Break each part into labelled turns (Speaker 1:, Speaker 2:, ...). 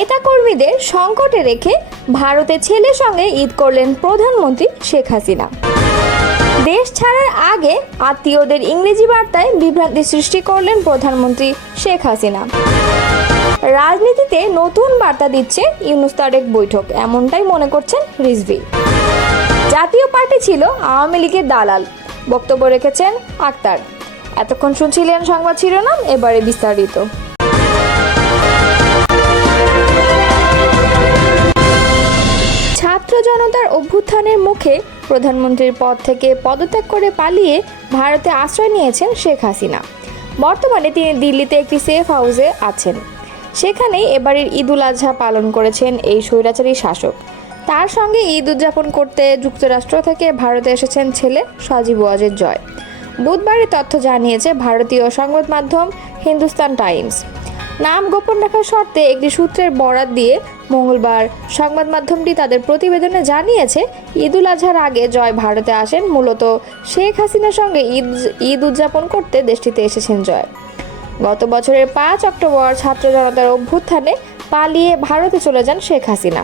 Speaker 1: নেতাকর্মীদের সংকটে রেখে ভারতে ছেলের সঙ্গে ঈদ করলেন প্রধানমন্ত্রী শেখ হাসিনা দেশ ছাড়ার আগে আত্মীয়দের ইংরেজি বার্তায় বিভ্রান্তি সৃষ্টি করলেন প্রধানমন্ত্রী শেখ হাসিনা রাজনীতিতে নতুন বার্তা দিচ্ছে ইউনুস্তারেক বৈঠক এমনটাই মনে করছেন রিজভি জাতীয় পার্টি ছিল আওয়ামী লীগের দালাল বক্তব্য রেখেছেন আক্তার এতক্ষণ শুনছিলেন সংবাদ শিরোনাম এবারে বিস্তারিত অভ্যুত্থানের মুখে প্রধানমন্ত্রীর পদ থেকে পদত্যাগ করে পালিয়ে ভারতে আশ্রয় নিয়েছেন শেখ হাসিনা বর্তমানে তিনি দিল্লিতে একটি সেফ হাউসে আছেন সেখানেই এবারের ঈদুল আজহা পালন করেছেন এই স্বৈরাচারী শাসক তার সঙ্গে ঈদ উদযাপন করতে যুক্তরাষ্ট্র থেকে ভারতে এসেছেন ছেলে সাজিব ওয়াজের জয় বুধবারই তথ্য জানিয়েছে ভারতীয় সংবাদ মাধ্যম হিন্দুস্তান টাইমস নাম গোপন রাখার শর্তে একটি সূত্রের বরাত দিয়ে মঙ্গলবার সংবাদ মাধ্যমটি তাদের প্রতিবেদনে জানিয়েছে ঈদ উল আজহার আগে জয় ভারতে আসেন মূলত শেখ হাসিনার সঙ্গে ঈদ ঈদ উদযাপন করতে দেশটিতে এসেছেন জয় গত বছরের পাঁচ অক্টোবর ছাত্র জনতার অভ্যুত্থানে পালিয়ে ভারতে চলে যান শেখ হাসিনা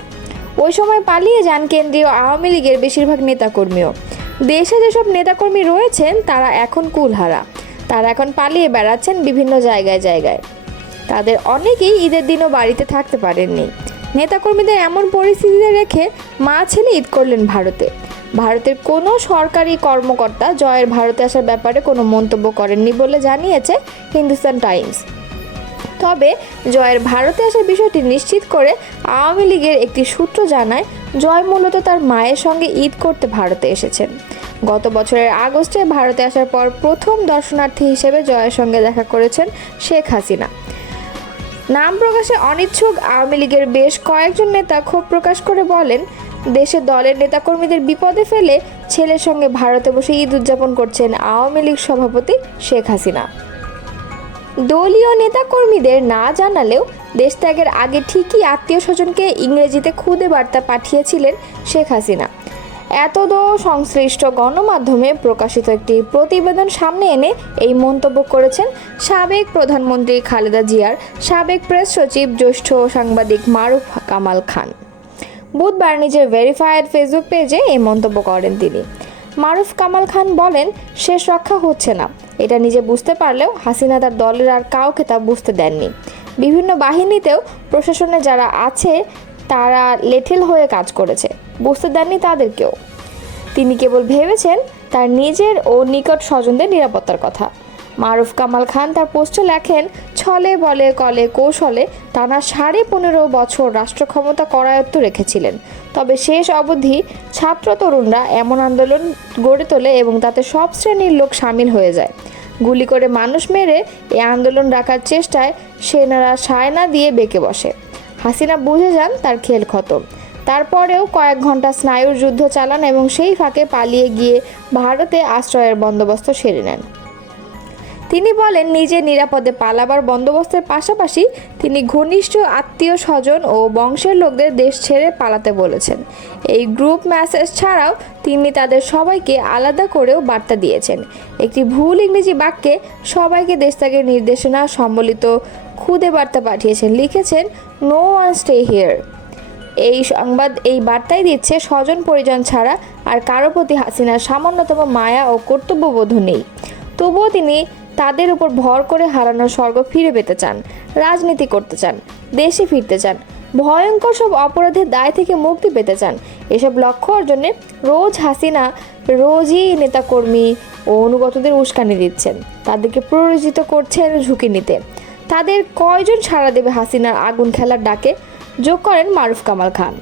Speaker 1: ওই সময় পালিয়ে যান কেন্দ্রীয় আওয়ামী লীগের বেশিরভাগ নেতাকর্মীও দেশে যেসব নেতাকর্মী রয়েছেন তারা এখন কুলহারা তারা এখন পালিয়ে বেড়াচ্ছেন বিভিন্ন জায়গায় জায়গায় তাদের অনেকেই ঈদের দিনও বাড়িতে থাকতে পারেননি নেতাকর্মীদের এমন পরিস্থিতিতে রেখে মা ছেলে ঈদ করলেন ভারতে ভারতের কোনো সরকারি কর্মকর্তা জয়ের ভারতে আসার ব্যাপারে কোনো মন্তব্য করেননি বলে জানিয়েছে হিন্দুস্তান টাইমস তবে জয়ের ভারতে আসার বিষয়টি নিশ্চিত করে আওয়ামী লীগের একটি সূত্র জানায় জয় মূলত তার মায়ের সঙ্গে ঈদ করতে ভারতে এসেছেন গত বছরের আগস্টে ভারতে আসার পর প্রথম দর্শনার্থী হিসেবে জয়ের সঙ্গে দেখা করেছেন শেখ হাসিনা নাম প্রকাশে অনিচ্ছুক আওয়ামী লীগের বেশ কয়েকজন নেতা ক্ষোভ প্রকাশ করে বলেন দেশে দলের নেতাকর্মীদের বিপদে ফেলে ছেলের সঙ্গে ভারতে বসে ঈদ উদযাপন করছেন আওয়ামী লীগ সভাপতি শেখ হাসিনা দলীয় নেতাকর্মীদের না জানালেও দেশত্যাগের আগে ঠিকই আত্মীয় স্বজনকে ইংরেজিতে খুদে বার্তা পাঠিয়েছিলেন শেখ হাসিনা এতদ সংশ্লিষ্ট গণমাধ্যমে প্রকাশিত একটি প্রতিবেদন সামনে এনে এই মন্তব্য করেছেন সাবেক প্রধানমন্ত্রী খালেদা জিয়ার সাবেক প্রেস সচিব জ্যেষ্ঠ সাংবাদিক মারুফ কামাল খান বুধবার নিজের ভেরিফায়ার ফেসবুক পেজে এই মন্তব্য করেন তিনি মারুফ কামাল খান বলেন শেষ রক্ষা হচ্ছে না এটা নিজে বুঝতে পারলেও হাসিনা তার দলের আর কাউকে তা বুঝতে দেননি বিভিন্ন বাহিনীতেও প্রশাসনে যারা আছে তারা লেঠেল হয়ে কাজ করেছে বসতে দেননি তাদেরকেও তিনি কেবল ভেবেছেন তার নিজের ও নিকট স্বজনদের নিরাপত্তার কথা মারুফ কামাল খান তার পোস্টে লেখেন ছলে বলে কলে কৌশলে টানা সাড়ে পনেরো বছর রাষ্ট্র ক্ষমতা করায়ত্ত রেখেছিলেন তবে শেষ অবধি ছাত্র তরুণরা এমন আন্দোলন গড়ে তোলে এবং তাতে সব শ্রেণীর লোক সামিল হয়ে যায় গুলি করে মানুষ মেরে এই আন্দোলন রাখার চেষ্টায় সেনারা সায়না দিয়ে বেঁকে বসে হাসিনা বুঝে যান তার খেল খতম তারপরেও কয়েক ঘন্টা স্নায়ুর যুদ্ধ চালান এবং সেই ফাঁকে পালিয়ে গিয়ে ভারতে আশ্রয়ের বন্দোবস্ত সেরে নেন তিনি বলেন নিজে নিরাপদে পালাবার বন্দোবস্তের পাশাপাশি তিনি ঘনিষ্ঠ আত্মীয় স্বজন ও বংশের লোকদের দেশ ছেড়ে পালাতে বলেছেন এই গ্রুপ মেসেজ ছাড়াও তিনি তাদের সবাইকে আলাদা করেও বার্তা দিয়েছেন একটি ভুল ইংরেজি বাক্যে সবাইকে দেশ ত্যাগের নির্দেশনা সম্বলিত খুদে বার্তা পাঠিয়েছেন লিখেছেন নো ওয়ান স্টে হিয়ার এই সংবাদ এই বার্তাই দিচ্ছে স্বজন পরিজন ছাড়া আর কারো প্রতি হাসিনার সামান্যতম মায়া ও কর্তব্যবোধ নেই তবুও তিনি তাদের উপর ভর করে হারানোর স্বর্গ ফিরে পেতে চান রাজনীতি করতে চান দেশে ফিরতে চান ভয়ঙ্কর সব অপরাধের দায় থেকে মুক্তি পেতে চান এসব লক্ষ্য অর্জনে রোজ হাসিনা রোজই নেতাকর্মী ও অনুগতদের উস্কানি দিচ্ছেন তাদেরকে প্ররোচিত করছেন ঝুঁকি নিতে তাদের কয়জন সাড়া দেবে হাসিনার আগুন খেলার ডাকে যোগ করেন মারুফ কামাল খান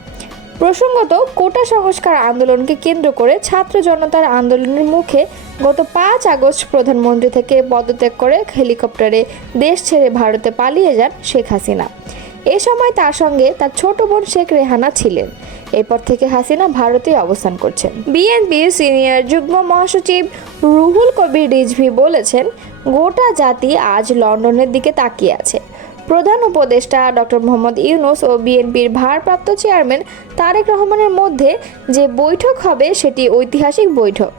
Speaker 1: প্রসঙ্গত কোটা সংস্কার আন্দোলনকে কেন্দ্র করে ছাত্র জনতার আন্দোলনের মুখে গত পাঁচ আগস্ট প্রধানমন্ত্রী থেকে পদত্যাগ করে হেলিকপ্টারে দেশ ছেড়ে ভারতে পালিয়ে যান শেখ হাসিনা এ সময় তার সঙ্গে তার ছোট বোন শেখ রেহানা ছিলেন এরপর থেকে হাসিনা ভারতে অবস্থান করছেন বিএনপির সিনিয়র যুগ্ম মহাসচিব রুহুল কবির রিজভি বলেছেন গোটা জাতি আজ লন্ডনের দিকে তাকিয়ে আছে প্রধান উপদেষ্টা ডক্টর মোহাম্মদ ইউনুস ও বিএনপির ভারপ্রাপ্ত চেয়ারম্যান তারেক রহমানের মধ্যে যে বৈঠক হবে সেটি ঐতিহাসিক বৈঠক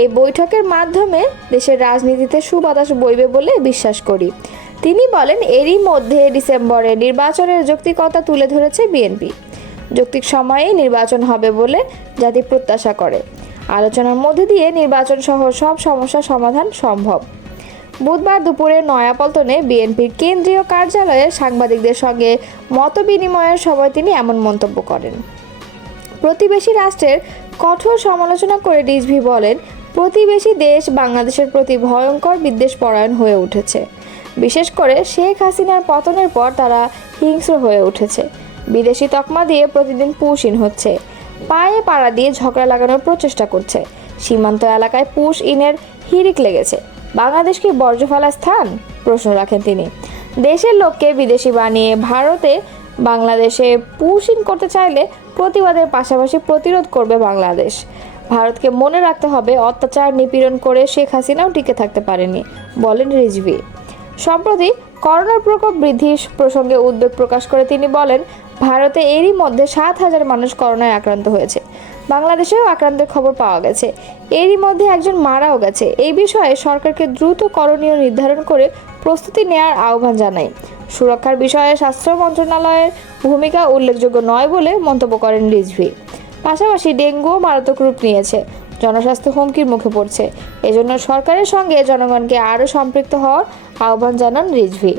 Speaker 1: এই বৈঠকের মাধ্যমে দেশের রাজনীতিতে সুবাতাস বইবে বলে বিশ্বাস করি তিনি বলেন এরই মধ্যে ডিসেম্বরে নির্বাচনের যৌক্তিকতা তুলে ধরেছে বিএনপি যৌক্তিক সময়ে নির্বাচন হবে বলে জাতি প্রত্যাশা করে আলোচনার মধ্যে দিয়ে নির্বাচন সহ সব সমস্যা সমাধান সম্ভব বুধবার দুপুরে নয়াপল্টনে বিএনপির কেন্দ্রীয় কার্যালয়ে সাংবাদিকদের সঙ্গে মতবিনিময়ের সময় তিনি এমন মন্তব্য করেন প্রতিবেশী রাষ্ট্রের কঠোর সমালোচনা করে রিজভি বলেন প্রতিবেশী দেশ বাংলাদেশের প্রতি ভয়ঙ্কর বিদ্বেষ পরায়ণ হয়ে উঠেছে বিশেষ করে শেখ হাসিনার পতনের পর তারা হিংস্র হয়ে উঠেছে বিদেশি তকমা দিয়ে প্রতিদিন ইন হচ্ছে পায়ে পাড়া দিয়ে ঝগড়া লাগানোর প্রচেষ্টা করছে সীমান্ত এলাকায় পুশ ইনের হিরিক লেগেছে বাংলাদেশ কি বর্জ্য ফেলার স্থান প্রশ্ন রাখেন তিনি দেশের লোককে বিদেশি বানিয়ে ভারতে বাংলাদেশে পুশিন করতে চাইলে প্রতিবাদের পাশাপাশি প্রতিরোধ করবে বাংলাদেশ ভারতকে মনে রাখতে হবে অত্যাচার নিপীড়ন করে শেখ হাসিনাও টিকে থাকতে পারেনি বলেন রিজভি সম্প্রতি করোনার প্রকোপ বৃদ্ধি প্রসঙ্গে উদ্বেগ প্রকাশ করে তিনি বলেন ভারতে এরই মধ্যে সাত হাজার মানুষ করোনায় আক্রান্ত হয়েছে বাংলাদেশেও আক্রান্তের খবর পাওয়া গেছে এরই মধ্যে একজন মারাও গেছে এই বিষয়ে সরকারকে দ্রুত করণীয় নির্ধারণ করে প্রস্তুতি নেয়ার আহ্বান জানায় সুরক্ষার বিষয়ে স্বাস্থ্য মন্ত্রণালয়ের ভূমিকা উল্লেখযোগ্য নয় বলে মন্তব্য করেন রিজভি পাশাপাশি ডেঙ্গুও মারাত্মক রূপ নিয়েছে জনস্বাস্থ্য হুমকির মুখে পড়ছে এজন্য সরকারের সঙ্গে জনগণকে আরও সম্পৃক্ত হওয়ার আহ্বান জানান রিজভি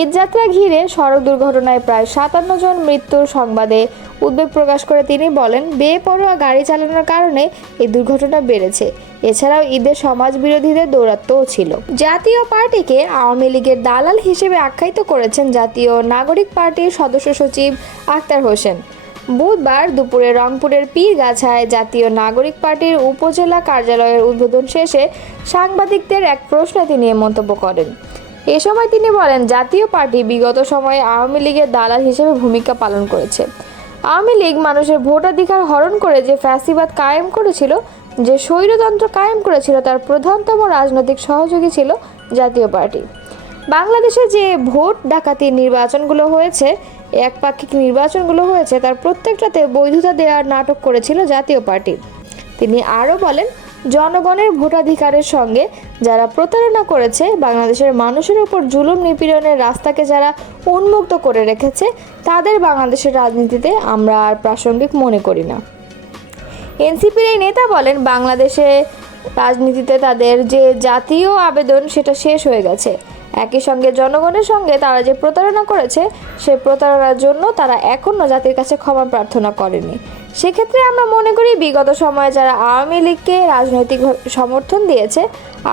Speaker 1: ঈদযাত্রা ঘিরে সড়ক দুর্ঘটনায় প্রায় সাতান্ন জন মৃত্যুর সংবাদে উদ্বেগ প্রকাশ করে তিনি বলেন বেপরোয়া গাড়ি চালানোর কারণে এই দুর্ঘটনা বেড়েছে এছাড়াও ঈদের সমাজ বিরোধীদের দৌরাত্মও ছিল জাতীয় পার্টিকে আওয়ামী লীগের দালাল হিসেবে আখ্যায়িত করেছেন জাতীয় নাগরিক পার্টির সদস্য সচিব আক্তার হোসেন বুধবার দুপুরে রংপুরের পীরগাছায় জাতীয় নাগরিক পার্টির উপজেলা কার্যালয়ের উদ্বোধন শেষে সাংবাদিকদের এক প্রশ্নে তিনি মন্তব্য করেন এ সময় তিনি বলেন জাতীয় পার্টি বিগত সময়ে আওয়ামী লীগের দালাল হিসেবে ভূমিকা পালন করেছে আওয়ামী লীগ মানুষের ভোটাধিকার হরণ করে যে ফ্যাসিবাদ কায়েম করেছিল যে স্বৈরতন্ত্র কায়েম করেছিল তার প্রধানতম রাজনৈতিক সহযোগী ছিল জাতীয় পার্টি বাংলাদেশে যে ভোট ডাকাতির নির্বাচনগুলো হয়েছে একপাক্ষিক নির্বাচনগুলো হয়েছে তার প্রত্যেকটাতে বৈধতা দেওয়ার নাটক করেছিল জাতীয় পার্টি তিনি আরও বলেন জনগণের ভোটাধিকারের সঙ্গে যারা প্রতারণা করেছে বাংলাদেশের মানুষের ওপর জুলুম নিপীড়নের রাস্তাকে যারা উন্মুক্ত করে রেখেছে তাদের বাংলাদেশের রাজনীতিতে আমরা আর প্রাসঙ্গিক মনে করি না এনসিপির এই নেতা বলেন বাংলাদেশে রাজনীতিতে তাদের যে জাতীয় আবেদন সেটা শেষ হয়ে গেছে একই সঙ্গে জনগণের সঙ্গে তারা যে প্রতারণা করেছে সে প্রতারণার জন্য তারা এখনও জাতির কাছে ক্ষমা প্রার্থনা করেনি সেক্ষেত্রে আমরা মনে করি বিগত সময়ে যারা আওয়ামী লীগকে রাজনৈতিক সমর্থন দিয়েছে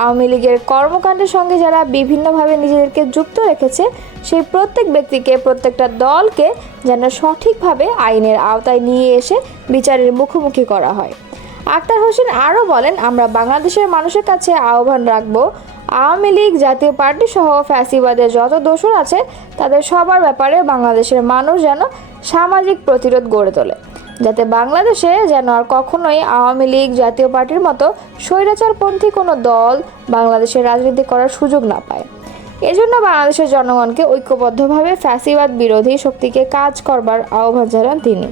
Speaker 1: আওয়ামী লীগের কর্মকাণ্ডের সঙ্গে যারা বিভিন্নভাবে নিজেদেরকে যুক্ত রেখেছে সেই প্রত্যেক ব্যক্তিকে প্রত্যেকটা দলকে যেন সঠিকভাবে আইনের আওতায় নিয়ে এসে বিচারের মুখোমুখি করা হয় আক্তার হোসেন আরও বলেন আমরা বাংলাদেশের মানুষের কাছে আহ্বান রাখব আওয়ামী লীগ জাতীয় পার্টি সহ ফ্যাসিবাদের যত দোষর আছে তাদের সবার ব্যাপারে বাংলাদেশের মানুষ যেন সামাজিক প্রতিরোধ গড়ে তোলে যাতে বাংলাদেশে যেন আর কখনোই আওয়ামী লীগ জাতীয় পার্টির মতো স্বৈরাচারপন্থী কোনো দল বাংলাদেশের রাজনীতি করার সুযোগ না পায় এজন্য বাংলাদেশের জনগণকে ঐক্যবদ্ধভাবে ফ্যাসিবাদ বিরোধী শক্তিকে কাজ করবার আহ্বান জানান তিনি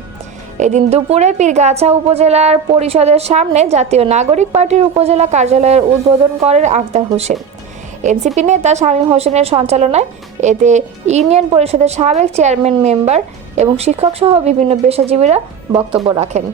Speaker 1: এদিন দুপুরে পীরগাছা উপজেলার পরিষদের সামনে জাতীয় নাগরিক পার্টির উপজেলা কার্যালয়ের উদ্বোধন করেন আখতার হোসেন এনসিপি নেতা শামীম হোসেনের সঞ্চালনায় এতে ইউনিয়ন পরিষদের সাবেক চেয়ারম্যান মেম্বার এবং শিক্ষকসহ বিভিন্ন পেশাজীবীরা বক্তব্য রাখেন